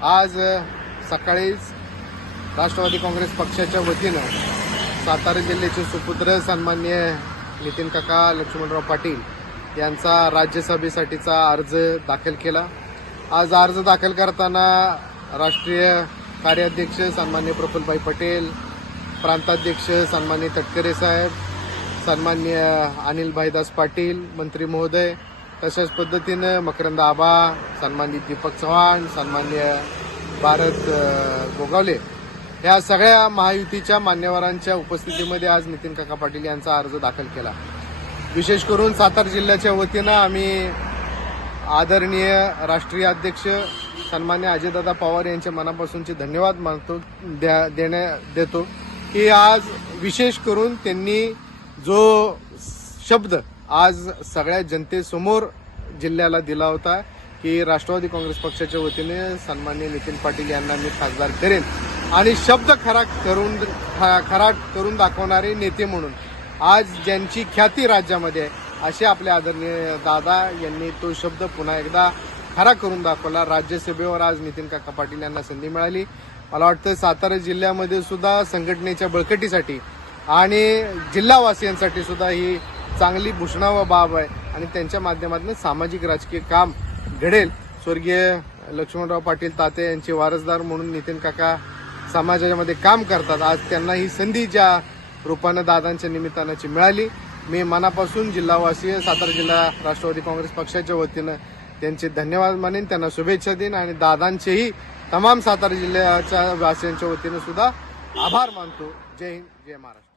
आज सकाळीच राष्ट्रवादी काँग्रेस पक्षाच्या वतीनं सातारा जिल्ह्याचे सुपुत्र सन्मान्य नितीन काका लक्ष्मणराव पाटील यांचा राज्यसभेसाठीचा अर्ज दाखल केला. आज अर्ज दाखल करताना राष्ट्रीय कार्याध्यक्ष सन्मान्य प्रफुल्लभाई पटेल प्रांताध्यक्ष सन्मान्य तटकरे साहेब सन्मान्य अनिल भाईदास पाटील मंत्री महोदय तशाच पद्धतीनं मकरंद आबा सन्माननीय दीपक चव्हाण सन्मान्य भारत गोगावले या सगळ्या महायुतीच्या मान्यवरांच्या उपस्थितीमध्ये आज नितीन काका पाटील यांचा अर्ज दाखल केला. विशेष करून सातारा जिल्ह्याच्या वतीनं आम्ही आदरणीय राष्ट्रीय अध्यक्ष सन्मान्य अजयदादा पवार यांच्या मनापासूनचे धन्यवाद मानतो द्या देण्या देतो की आज विशेष करून त्यांनी जो शब्द आज सगळ्या जनतेसमोर जिल्ह्याला दिला होता की राष्ट्रवादी काँग्रेस पक्षाच्या वतीने सन्मान्य नितीन पाटील यांना मी खासदार करेन. आणि शब्द खरा करून खरा करून दाखवणारे नेते म्हणून आज ज्यांची ख्याती राज्यामध्ये आहे असे आपले आदरणीय दादा यांनी तो शब्द पुन्हा एकदा खरा करून दाखवला. राज्यसभेवर आज नितीन काका पाटील यांना संधी मिळाली. मला वाटतं सातारा जिल्ह्यामध्ये सुद्धा संघटनेच्या बळकटीसाठी आणि जिल्हावासियांसाठी सुद्धा ही चांगली भूषणाव बाब आहे. आणि त्यांच्या माध्यमातून सामाजिक राजकीय काम घडेल. स्वर्गीय लक्ष्मणराव पाटील ताते यांचे वारसदार म्हणून नितीन काका समाजामध्ये काम करतात. आज त्यांना ही संधी ज्या रूपानं दादांच्या निमित्तानाची मिळाली मी मनापासून जिल्हावासीय सातारा जिल्हा राष्ट्रवादी काँग्रेस पक्षाच्या वतीनं त्यांचे धन्यवाद मानेन त्यांना शुभेच्छा देईन आणि दादांचेही तमाम सातारा जिल्ह्याच्या वासियांच्या वतीनं सुद्धा आभार मानतो. जय हिंद जय महाराष्ट्र.